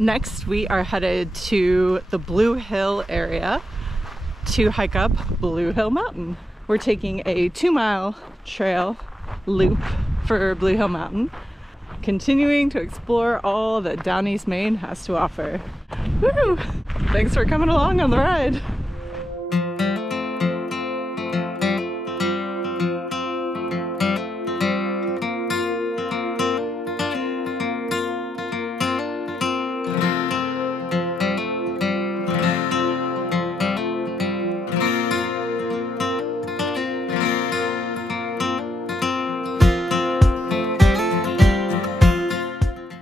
Next, we are headed to the Blue Hill area to hike up Blue Hill Mountain. We're taking a 2-mile trail loop for Blue Hill Mountain, continuing to explore all that Downeast Maine has to offer. Woo! Thanks for coming along on the ride.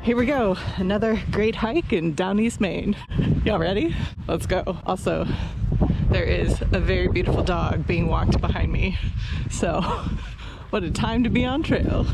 Here we go, another great hike in Downeast Maine. Y'all ready? Let's go. Also, there is a very beautiful dog being walked behind me. So, what a time to be on trail.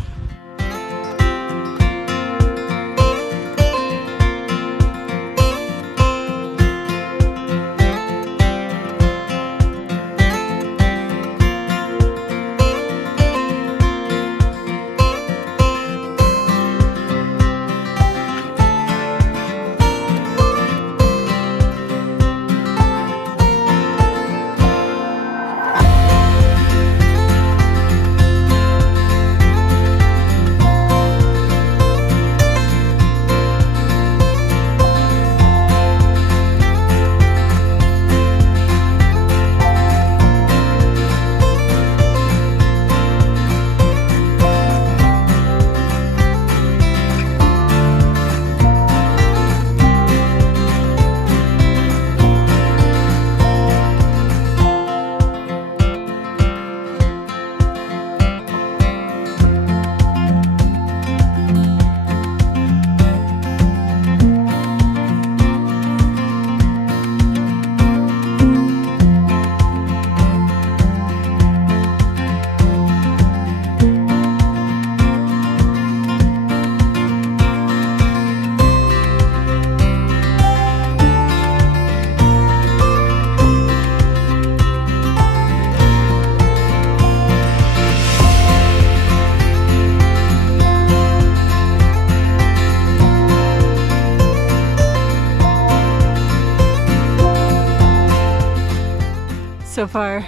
So far,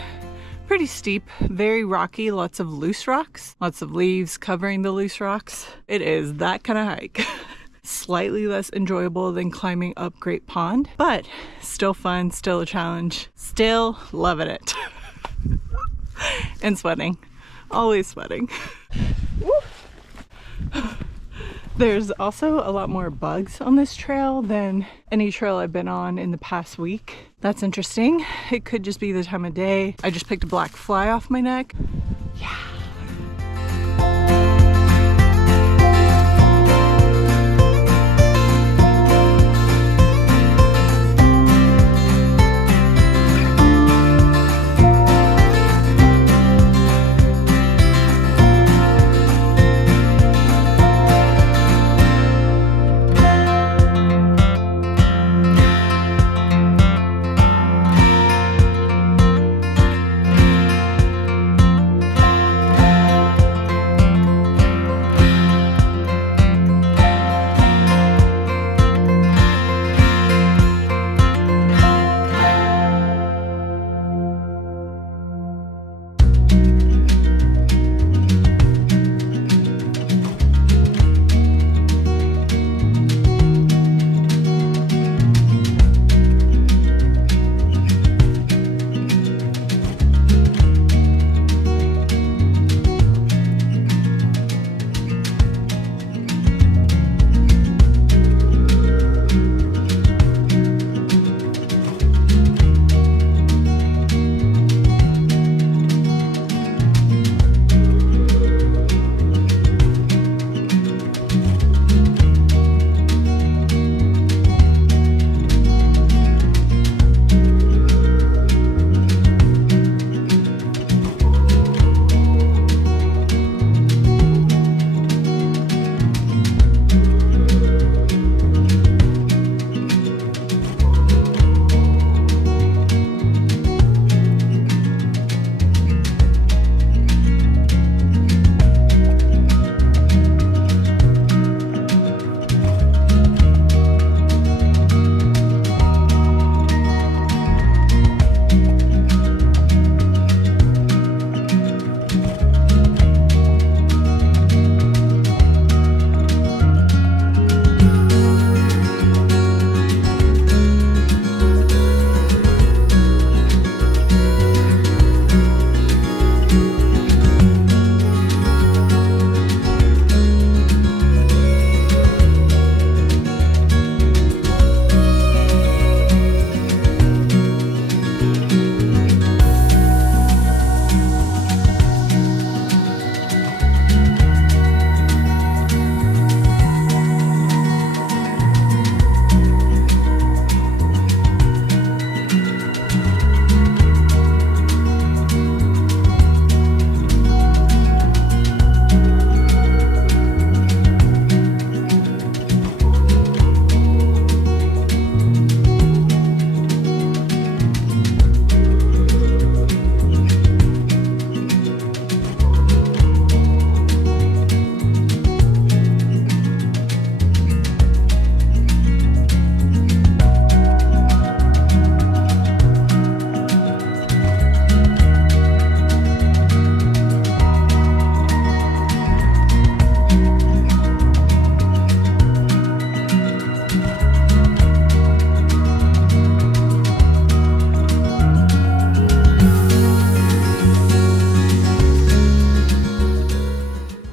pretty steep, very rocky, lots of loose rocks, lots of leaves covering the loose rocks. It is that kind of hike. Slightly less enjoyable than climbing up Great Pond, but still fun, still a challenge, still loving it. And sweating, always sweating. There's also a lot more bugs on this trail than any trail I've been on in the past week. That's interesting. It could just be the time of day. I just picked a black fly off my neck. Yeah.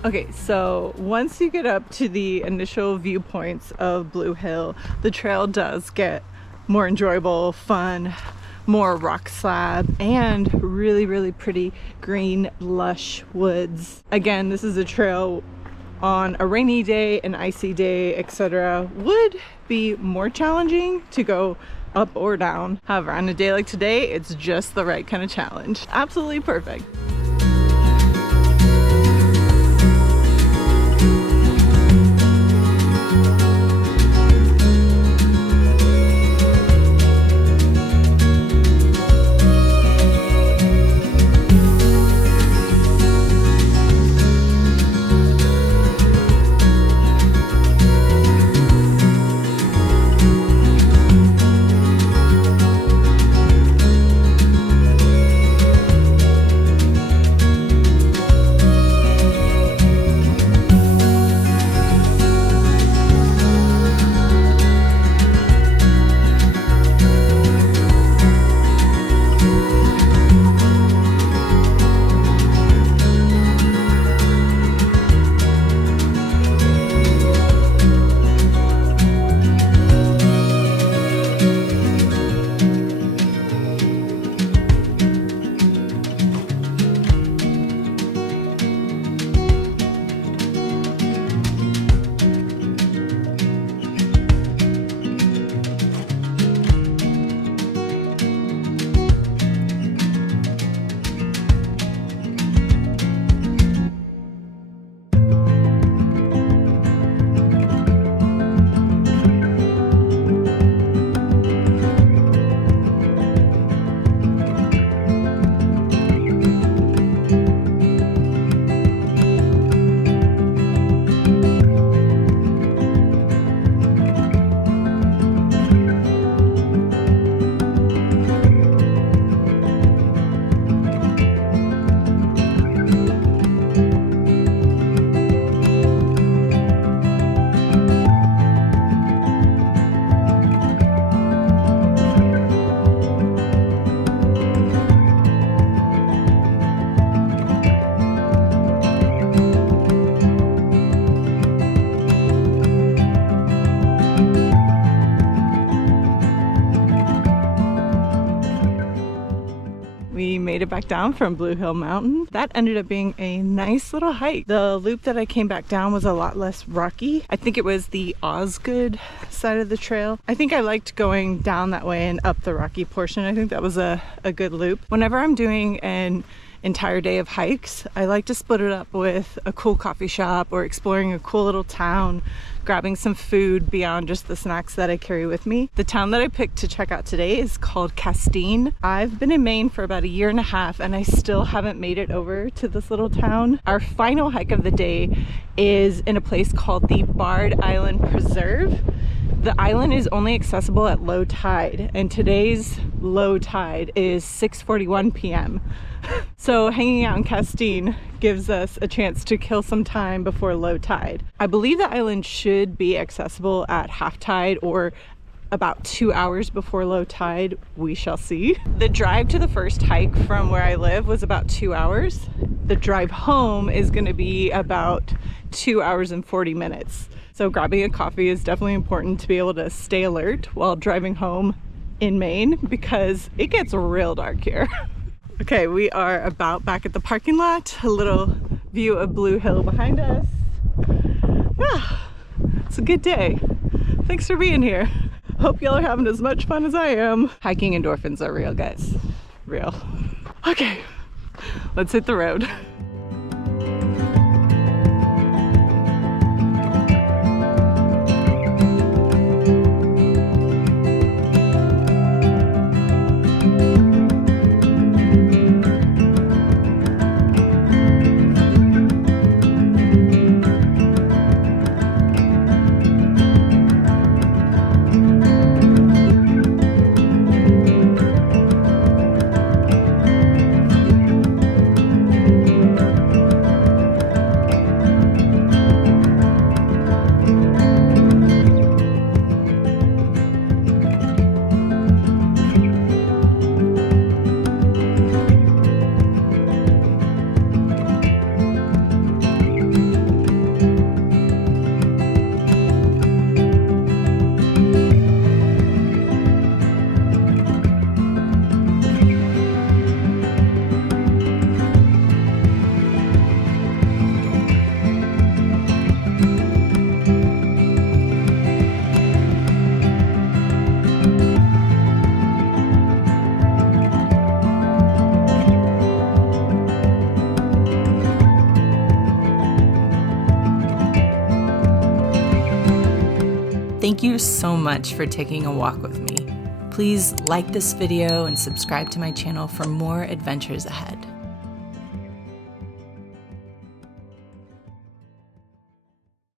Okay, so once you get up to the initial viewpoints of Blue Hill, the trail does get more enjoyable, fun, more rock slab, and really, really pretty green, lush woods. Again, this is a trail on a rainy day, an icy day, etc. would be more challenging to go up or down. However, on a day like today, it's just the right kind of challenge. Absolutely perfect. We made it back down from Blue Hill Mountain. That ended up being a nice little hike. The loop that I came back down was a lot less rocky. I think it was the Osgood side of the trail. I think I liked going down that way and up the rocky portion. I think that was a good loop. Whenever I'm doing an entire day of hikes, I like to split it up with a cool coffee shop or exploring a cool little town, grabbing some food beyond just the snacks that I carry with me. The town that I picked to check out today is called Castine. I've been in Maine for about a year and a half and I still haven't made it over to this little town. Our final hike of the day is in a place called the Bard Island Preserve. The island is only accessible at low tide, and today's low tide is 6:41 p.m. So hanging out in Castine gives us a chance to kill some time before low tide. I believe the island should be accessible at half tide or about 2 hours before low tide. We shall see. The drive to the first hike from where I live was about 2 hours. The drive home is going to be about 2 hours and 40 minutes. So grabbing a coffee is definitely important to be able to stay alert while driving home in Maine because it gets real dark here. Okay, we are about back at the parking lot. A little view of Blue Hill behind us. Yeah, it's a good day. Thanks for being here. Hope y'all are having as much fun as I am. Hiking endorphins are real, guys. Real. Okay, let's hit the road. Thank you so much for taking a walk with me. Please like this video and subscribe to my channel for more adventures ahead.